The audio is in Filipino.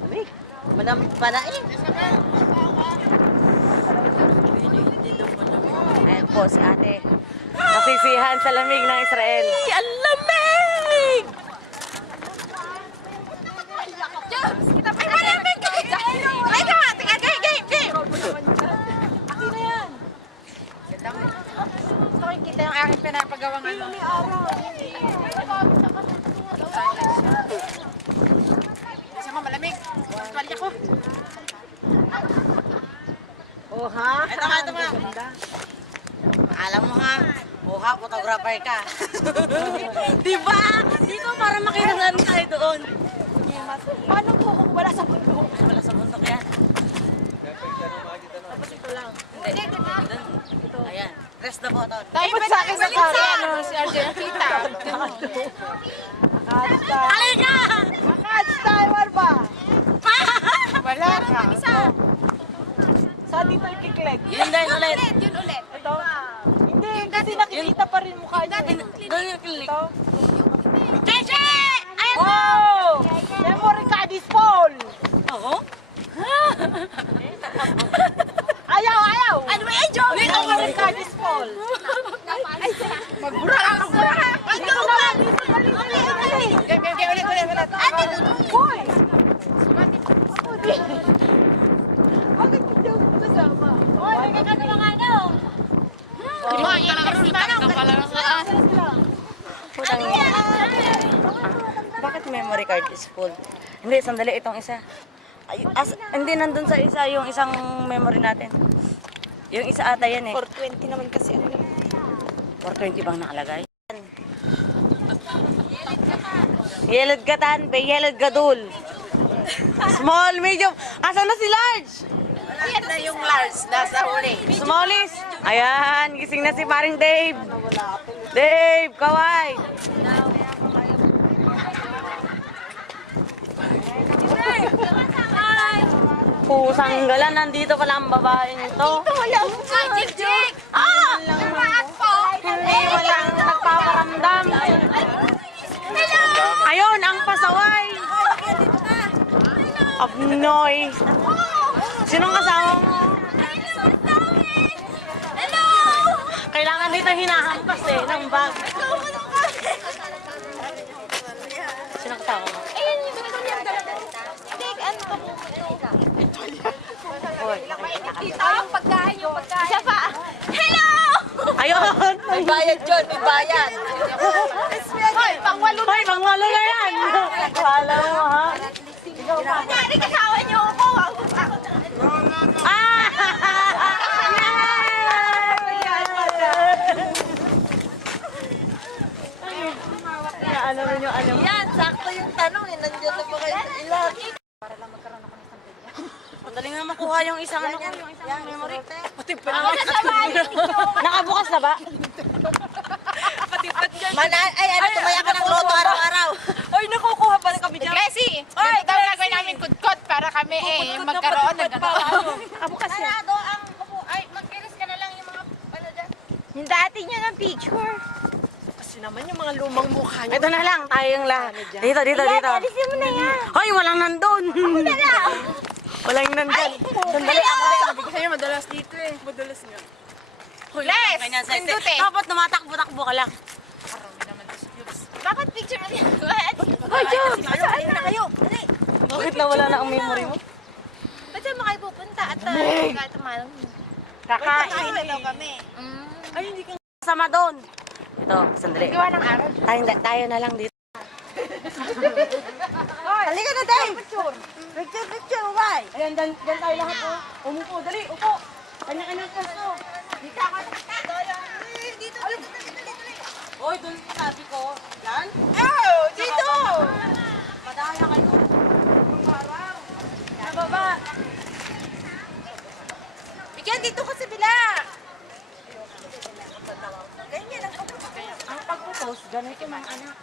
Lamig. Manamit pa na eh. Ayan po si ate. Nasisihan sa lamig ng Israel. Ay, ang lamig! Kita pa yung malamig! Ay ka! Tingnan, game! Akin na yan! Gusto ko kita yung aking pinapagawang ano. May araw. Isa mo malamig. Tuwalya ko. Oh ha? Ito nga. Alam mo ha? Oh ha, photographer ka. Diba? Dito para makita namin tayo doon. Paano po kung wala sa bundok? Wala sa bundok yan. Tapos ito lang. Hindi. Ito. Ayan. Rest na po ito. Dapat sa akin sa ano, si Arjen kita. Halika! Makats tayo, ba? Wala ka. Isa. Sa dito ikiklik. Yun din ulit. Yun ulit. Ito? Hindi, kasi nakikita pa rin mukha niya. Doon yung click. Ito? Cheche! Ayan na! Oh! Memory card is full! Ako? Ayaw! Ano ba yan, Joey? Memory card is full! Magbura ka! Ay, Dito na! Dali! game, ulit. Ate, boy! Ako din! Bakit hindi ako kasama? Hoy, may kakagawa nga daw. Putang ina. Bakit memory card is full? Hindi, sandali itong isa. Hindi, nandun sa isa yung isang memory natin. Yung isa ata yan eh. 420 naman kasi ano. 420 bang nakalagay? Yelod katan, be yelod gadul. Small, medium. Asan na si large? Ayan na yung Lars, nasa huli. Smallies. Ayan, gising na si paring Dave. Dave, kaway. Pusang galan, nandito pala ang babaeng ito. Jig! Ah! Lahat po! Hindi, walang nagpaparamdam. Hello! Ayun, ang pasaway. Abnoy. Sinong kasama mo? Hello! Kailangan dito hinahampas eh, ng bag. Sinong kasama mo? Ayun yung Dig, ano ka po? Hoy. Yung pagkain. Isa pa. Hello! Ayun! May bayad yun, may bayad! Hoy, pangwalo Hoy, mangwalo na yan! Wala mo ha? Kunyari, kasawa niyo ako. Ah! Yay! Ano rin yung ano? Yan, sakto yung tanong eh. Nandiyan na ba kayo sa ilan? Madali nga makuha yung isang ano ko, yung isang memory. Pati pa Ako sasabahin ninyo. Nakabukas na ba? Ay, ano, tumaya ka ng loto araw-araw. Ay, nakukuha pa kami dyan. Classy! Hoy, daw gagawin namin kudkod para kami magkaroon ng Nakabukas yan. Ay, mag-iris ka na lang yung mga ano dyan. Yung dati niya ng picture. Kasi naman yung mga lumang mukha niyo. Ito na lang, tayong lahat. Dito. Alisin mo na yan. Hoy, walang nandun. Walang nandun. Sandali ako din. Sabi ko sa'yo, madalas dito eh. Madalas nga. Les! Sindute. Dapat tumatakbo-takbo ka lang. Bakit picture na yan? What? Hoy, Joe! Saan na kayo? Dali. Bakit nawala na ang memory mo? Ba't saan kayo pupunta? At kahit tumalang. Kakain. na daw kami. Ay, hindi ka sama doon. Ito, sandali. Gawa ng araw. Tayo na lang dito. Halika na, Dave! Picture, why? Ayan, dyan tayo lahat. Oh. Umupo, dali, upo. Kanya-kanyang pwesto. Dito ako. Dito. Hoy, doon sabi ko. Yan. Oh, dito! Madaya kayo. Sa baba. Bigyan dito ka sa bila. Ang pagpo-post, ganito mga anak.